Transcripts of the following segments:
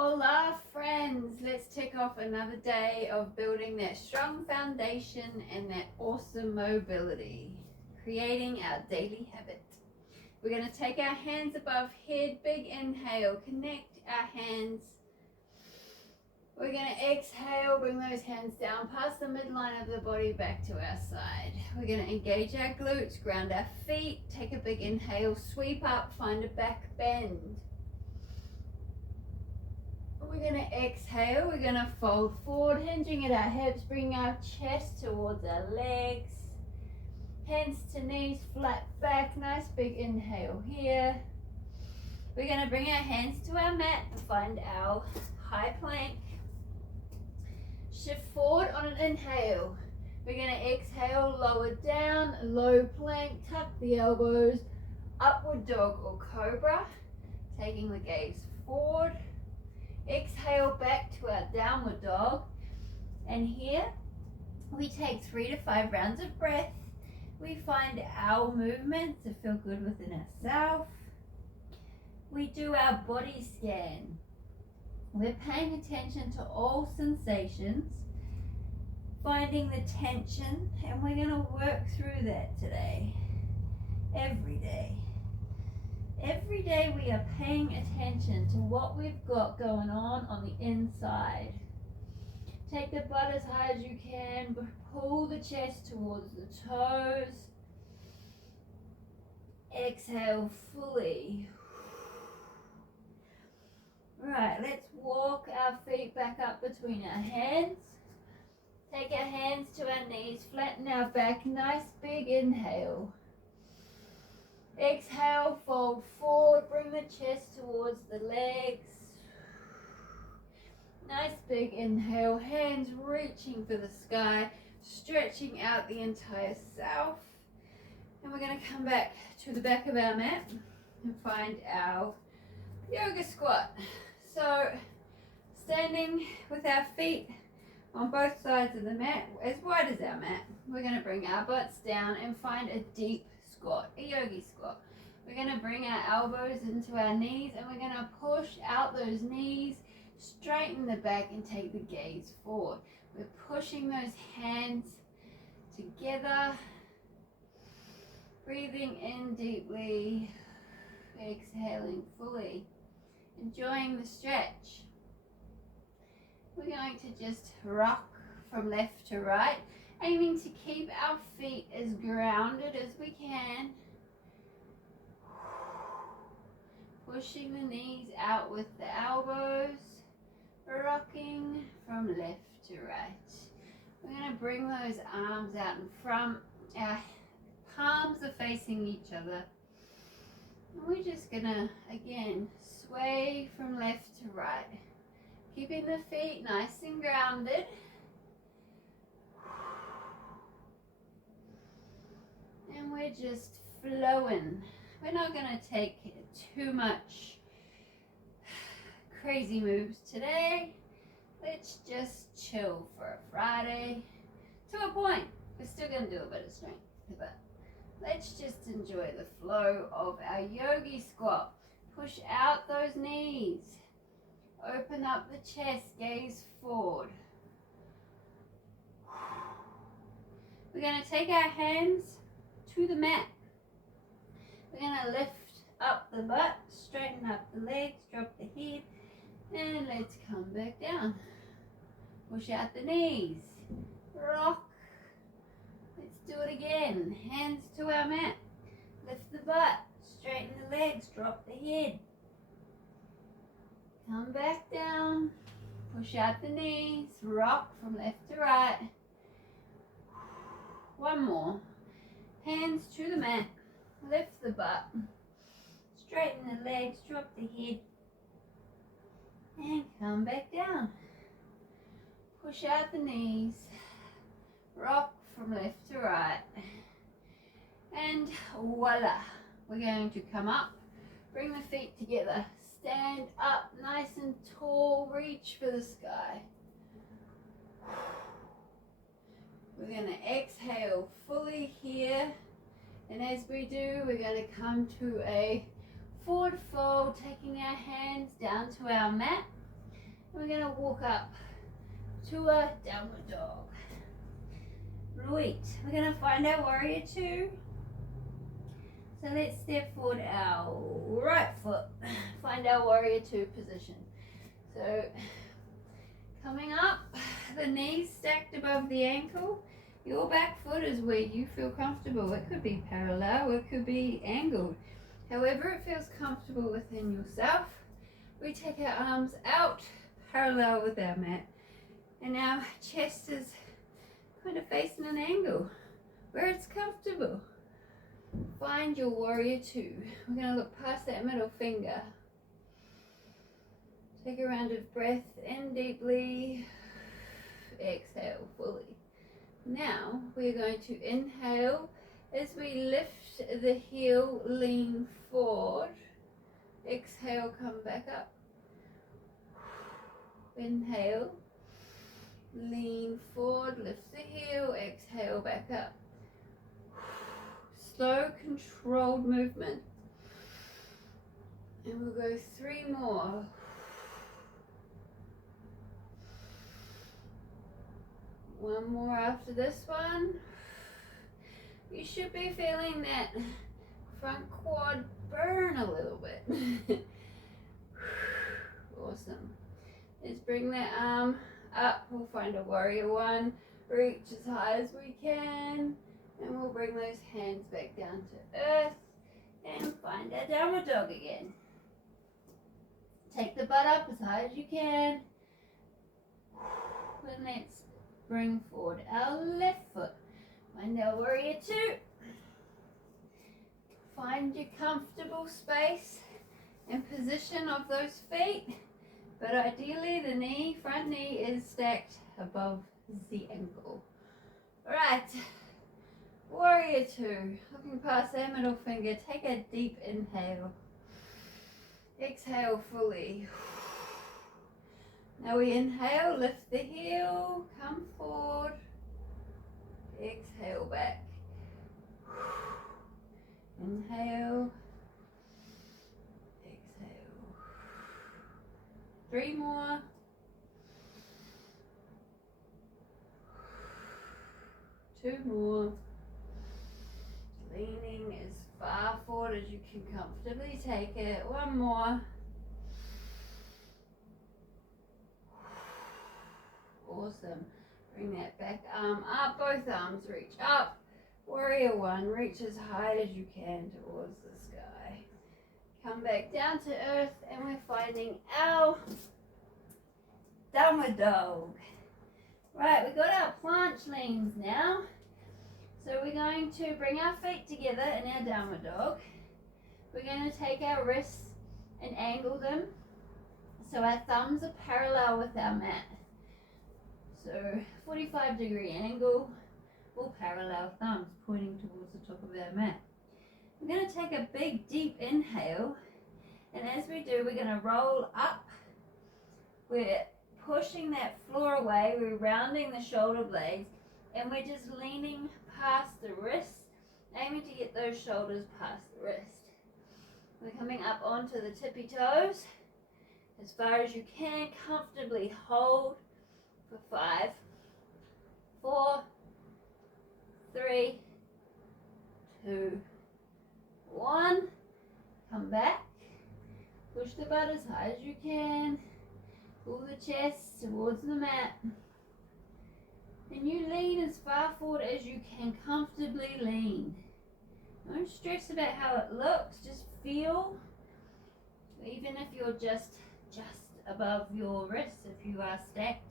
Hola friends, let's tick off another day of building that strong foundation and that awesome mobility, creating our daily habit. We're going to take our hands above head, big inhale, connect our hands. We're going to exhale, bring those hands down past the midline of the body back to our side. We're going to engage our glutes, ground our feet, take a big inhale, sweep up, find a back bend. We're going to exhale, we're going to fold forward, hinging at our hips, bring our chest towards our legs. Hands to knees, flat back, nice big inhale here. We're going to bring our hands to our mat and find our high plank. Shift forward on an inhale. We're going to exhale, lower down, low plank, tuck the elbows, upward dog or cobra, taking the gaze forward. Exhale back to our downward dog, and here we take 3 to 5 rounds of breath. We find our movement to feel good within ourselves. We do our body scan. We're paying attention to all sensations, finding the tension, and we're going to work through that today, every day. Every day we are paying attention to what we've got going on the inside. Take the butt as high as you can, pull the chest towards the toes. Exhale fully. Right, let's walk our feet back up between our hands. Take our hands to our knees, flatten our back, nice big inhale. Exhale, fold forward, bring the chest towards the legs. Nice big inhale, hands reaching for the sky, stretching out the entire self. And we're going to come back to the back of our mat and find our yoga squat. So, standing with our feet on both sides of the mat, as wide as our mat, we're going to bring our butts down and find a deep squat, a yogi squat. We're going to bring our elbows into our knees and we're going to push out those knees, straighten the back and take the gaze forward. We're pushing those hands together, breathing in deeply, exhaling fully, enjoying the stretch. We're going to just rock from left to right, aiming to keep our feet as grounded as we can. Pushing the knees out with the elbows, rocking from left to right. We're going to bring those arms out in front. Our palms are facing each other. And we're just going to, again, sway from left to right. Keeping the feet nice and grounded. And we're just flowing. We're not going to take too much crazy moves today. Let's just chill for a Friday. To a point. We're still going to do a bit of strength, but let's just enjoy the flow of our yogi squat. Push out those knees. Open up the chest, gaze forward. We're going to take our hands to the mat. We're going to lift up the butt, straighten up the legs, drop the head, and let's come back down. Push out the knees, rock. Let's do it again. Hands to our mat. Lift the butt, straighten the legs, drop the head. Come back down, push out the knees, rock from left to right. One more. Hands to the mat, lift the butt, straighten the legs, drop the head, and come back down. Push out the knees, rock from left to right, and voila. We're going to come up, bring the feet together, stand up nice and tall, reach for the sky. We're going to exhale fully here, and as we do, we're going to come to a forward fold, taking our hands down to our mat. We're going to walk up to a downward dog. Right, we're going to find our warrior two. So let's step forward our right foot, find our warrior two position. So coming up, the knees stacked above the ankle. Your back foot is where you feel comfortable. It could be parallel, it could be angled. However it feels comfortable within yourself. We take our arms out parallel with our mat, and our chest is kind of facing an angle where it's comfortable. Find your warrior two. We're going to look past that middle finger. Take a round of breath in deeply, exhale fully. Now we're going to inhale as we lift the heel, lean forward. Exhale, come back up. Inhale, lean forward, lift the heel, exhale, back up. Slow, controlled movement. And we'll go 3 more. One more after this one. You should be feeling that front quad burn a little bit. Awesome. Let's bring that arm up. We'll find a warrior one. Reach as high as we can. And we'll bring those hands back down to earth. And find our downward dog again. Take the butt up as high as you can. And let's bring forward our left foot. Find our warrior two. Find your comfortable space and position of those feet. But ideally the front knee is stacked above the ankle. Alright, warrior two. Looking past that middle finger, take a deep inhale. Exhale fully. Now we inhale, lift the heel, come forward. Exhale back. Inhale. Exhale. 3 more. 2 more. Leaning as far forward as you can comfortably take it. 1 more. Awesome. Bring that back arm up, both arms reach up. Warrior one, reach as high as you can towards the sky. Come back down to earth and we're finding our downward dog. Right, we've got our planche leans now. So we're going to bring our feet together in our downward dog. We're going to take our wrists and angle them so our thumbs are parallel with our mat. So 45-degree angle, or parallel thumbs pointing towards the top of our mat. We're going to take a big deep inhale, and as we do we're going to roll up. We're pushing that floor away, we're rounding the shoulder blades, and we're just leaning past the wrists, aiming to get those shoulders past the wrist. We're coming up onto the tippy toes as far as you can, comfortably hold for 5, 4, 3, 2, 1. Come back. Push the butt as high as you can. Pull the chest towards the mat. And you lean as far forward as you can comfortably lean. Don't stress about how it looks. Just feel, even if you're just above your wrists, if you are stacked.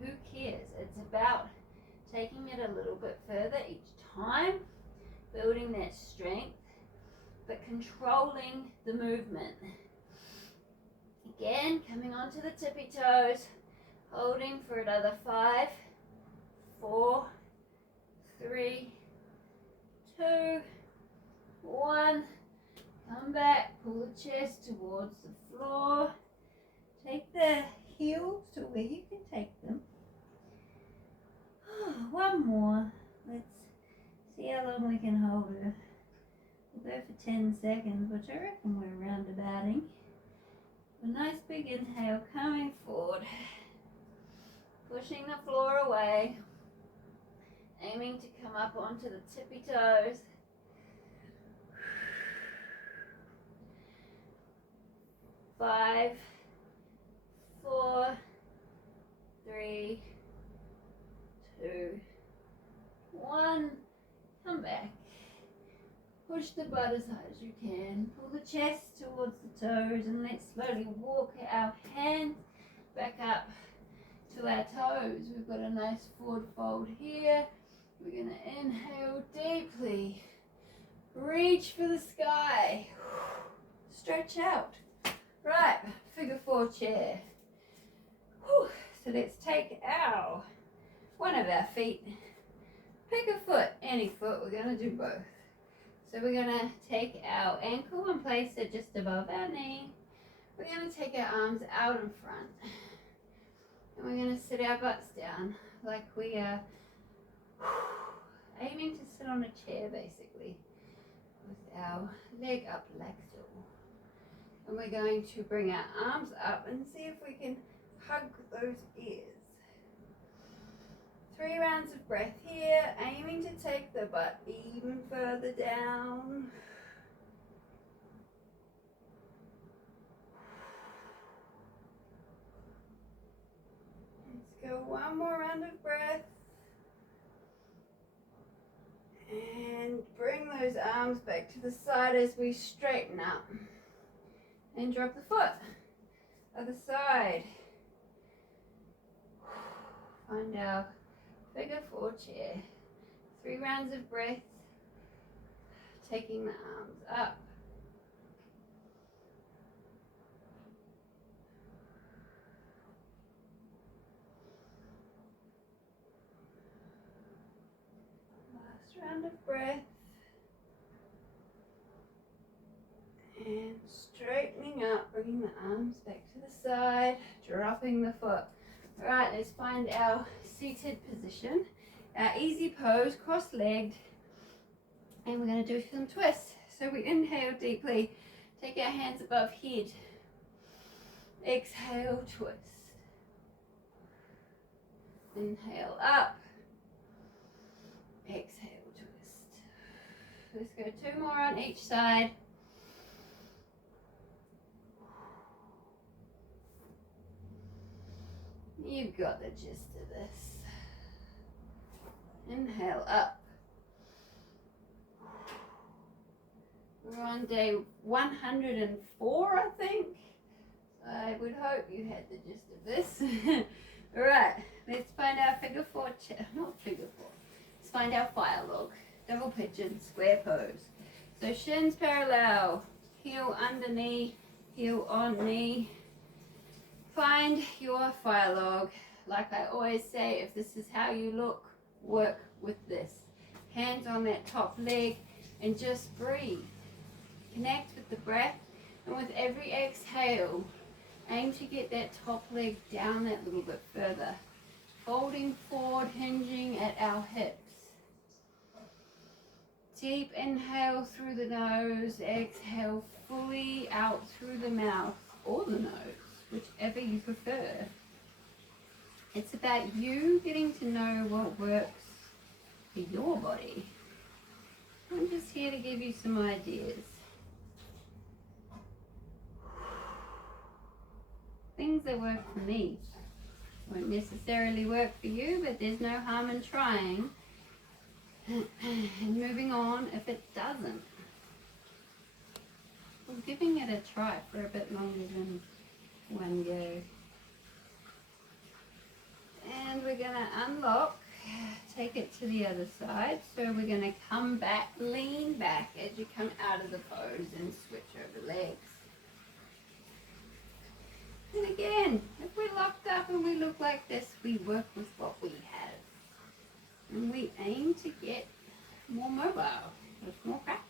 Who cares? It's about taking it a little bit further each time, building that strength, but controlling the movement. Again, coming onto the tippy toes, holding for another 5, 4, 3, 2, 1. Come back, pull the chest towards the floor. Take the heels to where you can take them. 1 more. Let's see how long we can hold her. We'll go for 10 seconds, which I reckon we're roundabouting. A nice big inhale, coming forward, pushing the floor away, aiming to come up onto the tippy toes. 5, 4, 3, 2, 1. Come back. Push the butt as high as you can. Pull the chest towards the toes and let's slowly walk our hands back up to our toes. We've got a nice forward fold here. We're going to inhale deeply. Reach for the sky. Stretch out. Right, figure 4 chair. Whew. So let's take one of our feet. Pick a foot, any foot. We're going to do both. So we're going to take our ankle and place it just above our knee. We're going to take our arms out in front. And we're going to sit our butts down like we are aiming to sit on a chair basically. With our leg up like so. And we're going to bring our arms up and see if we can hug those ears. 3 rounds of breath here, aiming to take the butt even further down. Let's go 1 more round of breath. And bring those arms back to the side as we straighten up. And drop the foot. Other side. Find our figure 4 chair. 3 rounds of breath. Taking the arms up. Last round of breath. And straightening up, bringing the arms back to the side, dropping the foot. All right, let's find our seated position, our easy pose, cross-legged, and we're going to do some twists. So we inhale deeply, take our hands above head, exhale, twist. Inhale up, exhale, twist. Let's go 2 more on each side. You've got the gist of this. Inhale up. We're on day 104, I think. So I would hope you had the gist of this. All right, let's find our figure 4 chair. Not figure 4. Let's find our fire log. Double pigeon, square pose. So shins parallel, heel under knee, heel on knee. Find your fire log. Like I always say, if this is how you look, work with this. Hands on that top leg and just breathe. Connect with the breath, and with every exhale, aim to get that top leg down that little bit further. Folding forward, hinging at our hips. Deep inhale through the nose, exhale fully out through the mouth or the nose, whichever you prefer. It's about you getting to know what works for your body. I'm just here to give you some ideas. Things that work for me won't necessarily work for you, but there's no harm in trying and moving on if it doesn't. Or giving it a try for a bit longer than one go. And we're going to unlock, take it to the other side. So we're going to come back, lean back as you come out of the pose and switch over legs. And again, if we're locked up and we look like this, we work with what we have. And we aim to get more mobile with more practice.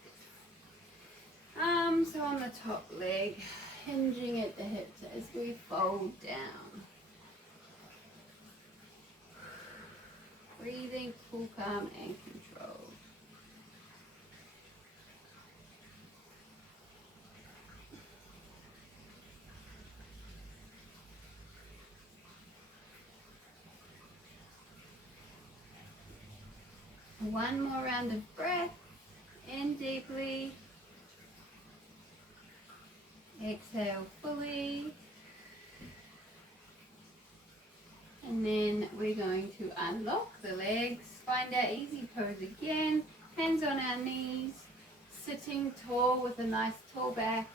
So on the top leg, hinging at the hips as we fold down. Breathing, full calm and control. One more round of breath. In deeply. Exhale fully. And then we're going to unlock the legs. Find our easy pose again. Hands on our knees. Sitting tall with a nice tall back.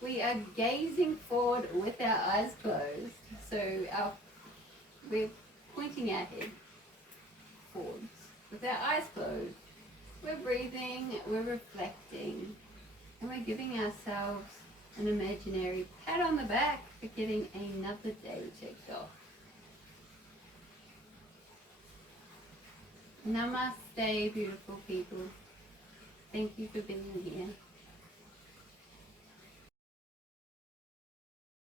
We are gazing forward with our eyes closed. So we're pointing our head forwards with our eyes closed. We're breathing, we're reflecting, and we're giving ourselves an imaginary pat on the back for getting another day checked off. Namaste, beautiful people. Thank you for being here.